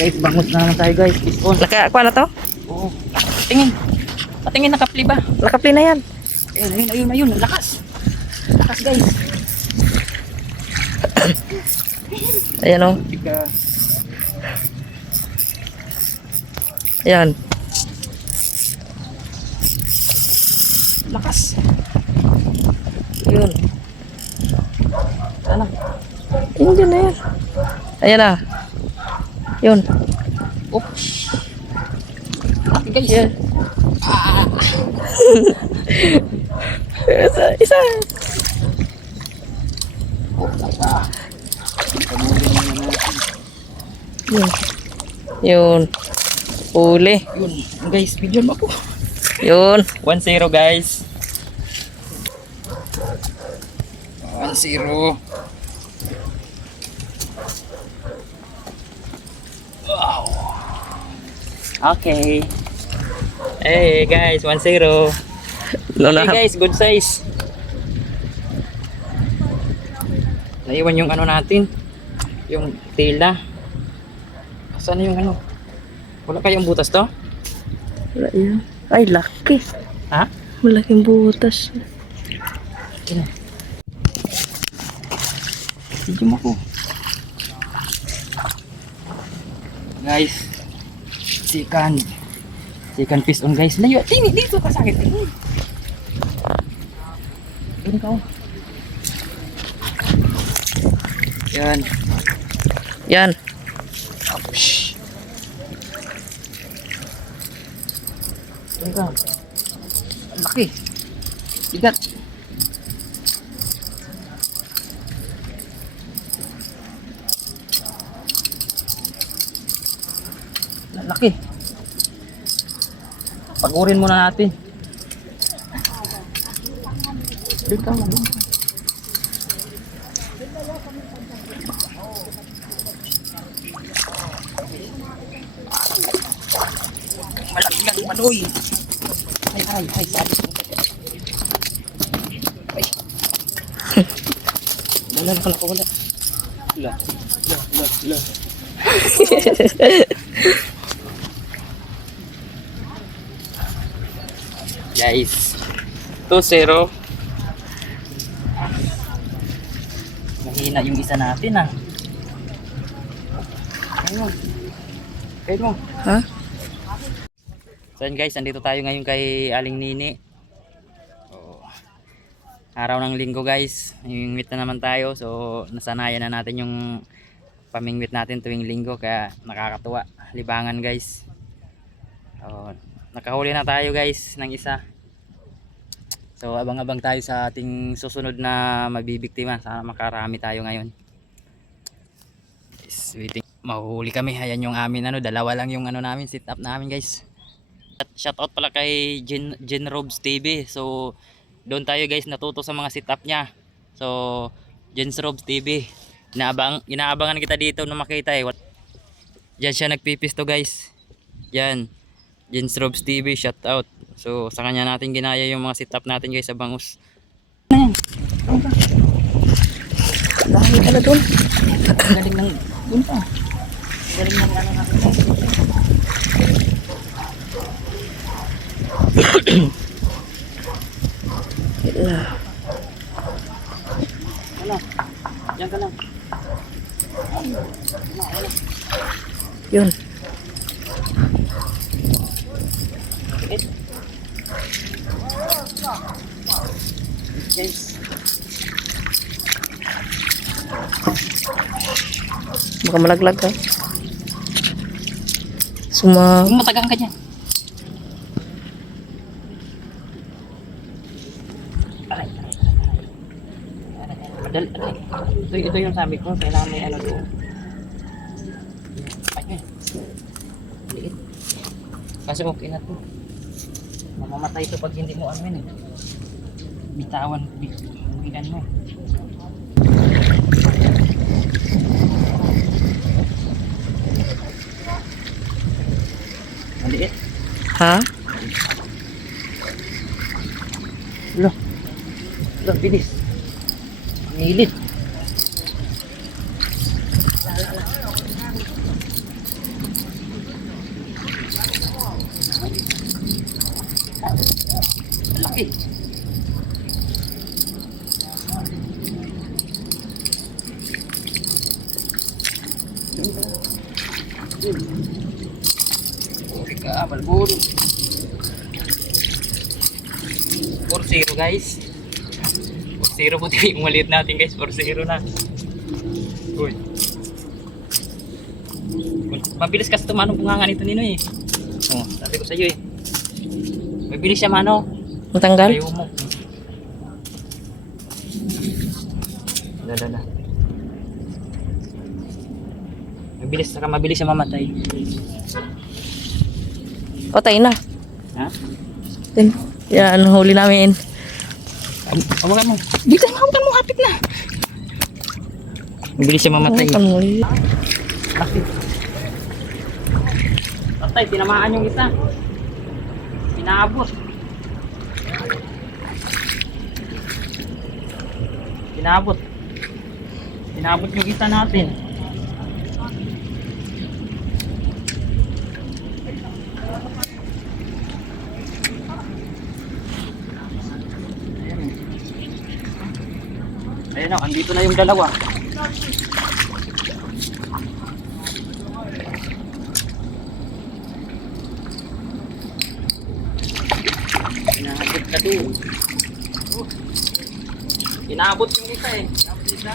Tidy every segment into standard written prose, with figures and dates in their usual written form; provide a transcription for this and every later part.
Guys, bangus na naman tayo guys. Fish on. Nakakuha na to? Oo. Patingin. Patingin, nakapli ba? Nakapli na yan. Ayun. Lakas. Lakas guys. Ayan o. Ayan. Lakas. Yun. Sana. Yun dyan na yan. Ayan na. Yun. Oops. Okay guys. Yan. Isa. Yun. Yun. Huli. Yun. Guys, video mo ako. Yun. 1-0 guys. 1-0. Wow. Okay. Hey guys, 1-0. Luna. Okay guys, good size. Naiwan yung ano natin. Yung tela. Saan yung ano? Wala kayong butas to? Wala yan. Ay, laki. Ha? Malaking butas. Sino? Video mo ko. Guys, second fish on guys. Layo, tingin dito ka sa akin. Tingin. Tingin ka. Yan. Yan. Shhh. Tingin ka. Ang laki. Bigat. Ang laki. Pagurin muna natin. Doon ka. Malaglag maloy. Ay, sabi ko. Ay. Wala. Wala. Guys, 2-0. Mahina yung isa natin ah. Ayun mo. Ha? So yun guys, nandito tayo ngayon kay Aling Nini. Araw ng linggo guys, mingwit na naman tayo. So nasanayan na natin yung pamingwit natin tuwing linggo, kaya nakakatuwa. Libangan guys. Nakahuli na tayo guys ng isa. So abang-abang tayo sa ating susunod na mabibiktima. Sana makarami tayo ngayon. Yes, waiting. Mahuhuli kami. Ayan yung amin ano, dalawa lang yung ano namin, sit up namin guys. Shoutout pala kay Jen Robs TV. So doon tayo guys natuto sa mga sit up niya. So Jen Robs TV. Inaabangan kita dito na makita eh. Diyan siya nagpipisto guys. Yan. Jen Robs TV, shout out. So sa kanya natin ginaya yung mga sit up natin guys sa bangus. Dami ka na dun. Galing ng dun pa. Galing ng ano natin guys. Ano? Diyan ka lang. Yun. Guys. Baka malaglag ka. Suma. Matagang ka dyan. Ito yung sabi ko, kailangan may ano doon. Ay, liit. Kasi okay na to. Mamamatay ito pag hindi mo ano yun eh. Bitawan, bigan mo. Maliit. Ha? Loh, bilis. Milit. Uri ka, balburo. 4-0 guys. 4-0 po yung maliit natin guys. 4-0 na. Uy. Mabilis kasi tumanong bunganga nito nino eh. Oh, sabi ko sa iyo eh. Mabilis siya mano. Matanggal? Ayaw mo. Dala. Mabilis siya mamatay. Patay na. Ha? Yan, huli namin. Hawakan mo. Dito na, hawakan mo. Hapit na. Mabilis siya mamatay. Hawakan mo. Bakit? Patay, tinamaan yung isa. Pinaabot. Pinaabot yung isa natin. Ayan o, andito na yung dalawa. Pinaabot ka doon. Pinaabot yung isa eh. Pinaabot yung isa.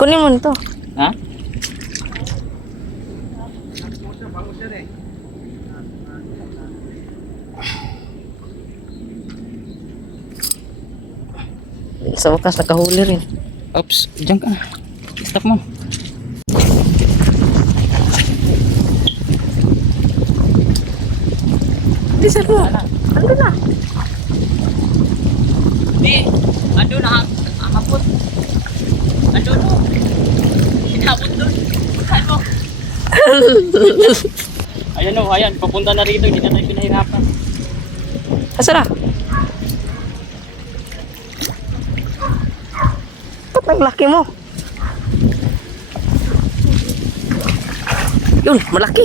Kunin mo nito. Ha? Sa wakas, nakahuli rin. Oops, dyan ka. Stop mo. Di, sir mo. Ano na? Di, ando na. Akapot. Ando no. Hinabot doon. Pagkaan mo. Ayan o, ayan. Papunta na rito. Hindi na tayo pinahirapan. Asa na? Ba't ang laki mo? Yun, malaki.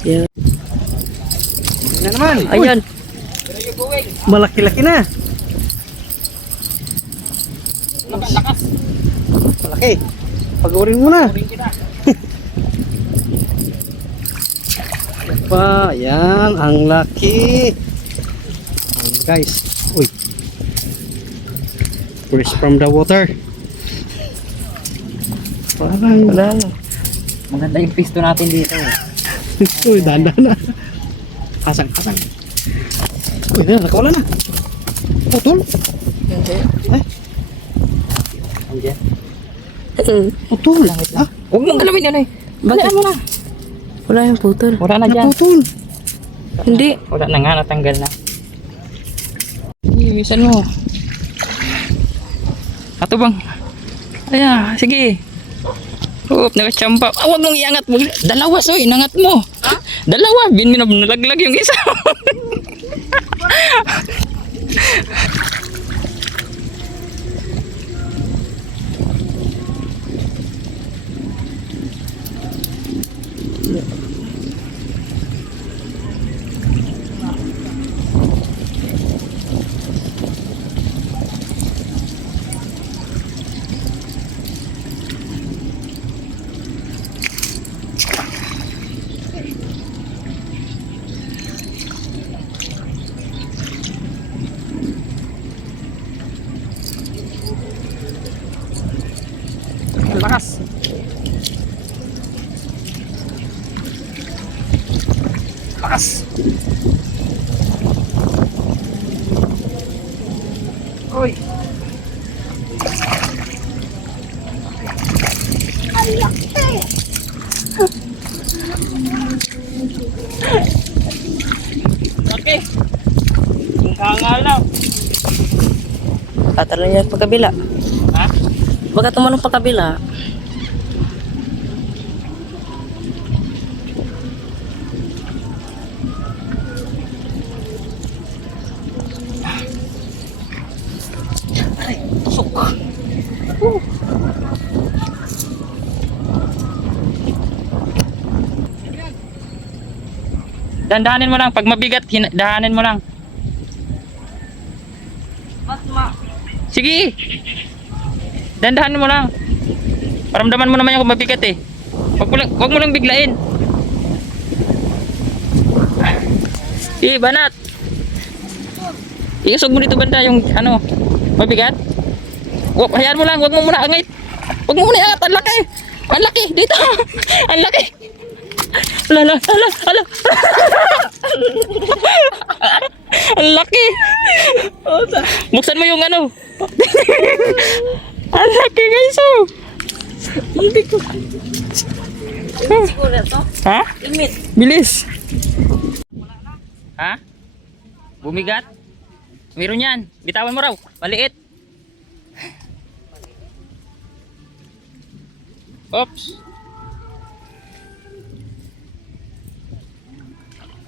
Yeah. Na naman. Ayan. Malaki-laki na. Lakas. Malaki. Pagurin mo na. Kurin kita. Pa, yan. Ang laki. Ayan, guys. Uy. Fresh from the water. Parang. Wala na. Maganda yung pisto natin dito. Uy, danda na. Kasang. Uy, nakawala na. Putol. Eh, Andiyan. putol. Ah, Huwag mong galawin yun eh. Bakit? Wala mo na. Wala yung putol. Wala na dyan. naputol. Hindi. Wala na nga, natanggal na. Ibisan mo. Ato bang? Ayan, sige. Oop, nakachamba. Ah, huwag mong iangat mo. Dalawa, so, inangat mo. Ha? Dalawa, nalaglag yung isa. Lakas. Lakas. Uy. Okay. Kung kangalaw. Tatalan niya pagkabila. Ha? Baka tumanong pagkabila. Tusok. Dandahanin mo lang. Pag mabigat, dahanin mo lang. Sige. Dandahanin mo lang. Paramdaman mo naman yung kung mabigat eh. Wag mo lang biglain. Banat. Iusog mo dito banda yung ano, mabigat. Hayaan mo lang, wag mo muna angit. Wag mo muna iangat, ang laki. Ang laki dito. Ang laki. Ala. Ang laki. Buksan mo yung ano. Ang laki guys oh. Hindi ko. Siguro to. Ha? Limit. Bilis. Ha? Bumigat? Meron yan. Bitawan mo raw. Maliit. Oops.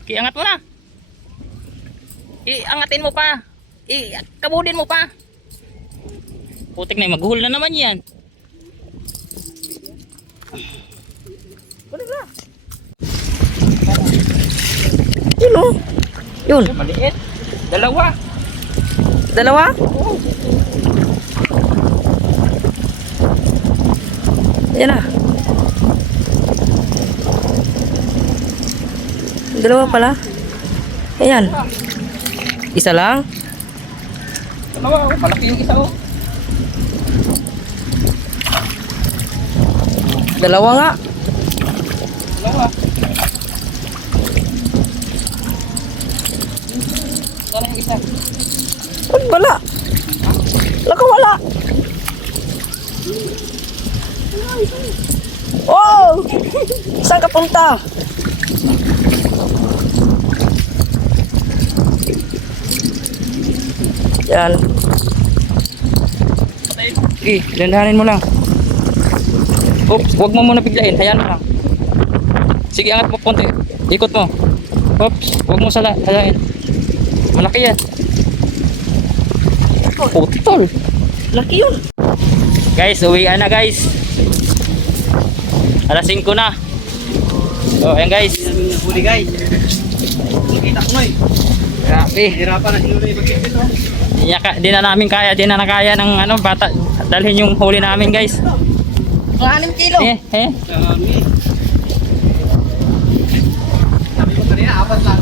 Iangat mo na. Iangatin mo pa. Kabudin mo pa. Putik na, maghul na naman yan. Yun oh. Yun. Maliit. Dalawa. Dalawa? Yan na. Dalawa pala. Ayan. Isa lang. Dalawa. Malaki yung isa oh. Dalawa nga. Dalawa. Sana yung isa. Wala. Wala. Oh! Saan ka punta? Yan. Sige, dandahanin mo lang. Oops, huwag mo muna biglain. Hayaan mo lang. Sige, angat mo konti. Ikot mo. Oops, huwag mo salain. Malaki yan. Putol. Laki yun. Guys, uwian na guys. Alas 5 na. So, ayan guys. Huli guys. Nakita ko eh. Grabe. Hirapan na sila yung pagkikit oh. Di na namin kaya. Di na nakaya ng ano, bata. Dalhin yung huli namin guys. Ang 6 kilo. Dami. Sabi ko kanina, 4 lang.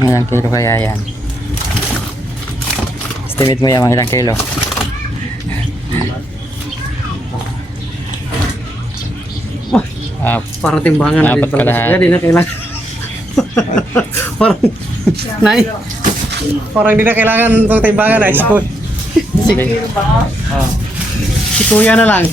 Ilang kilo kaya yan? Estimate mo yan mga ilang kilo? Parang timbangan na din Apat kalahati. pala. Hindi na kailangan. Parang, nay. Parang hindi na kailangan itong timbangan ay. Si Kuya na lang.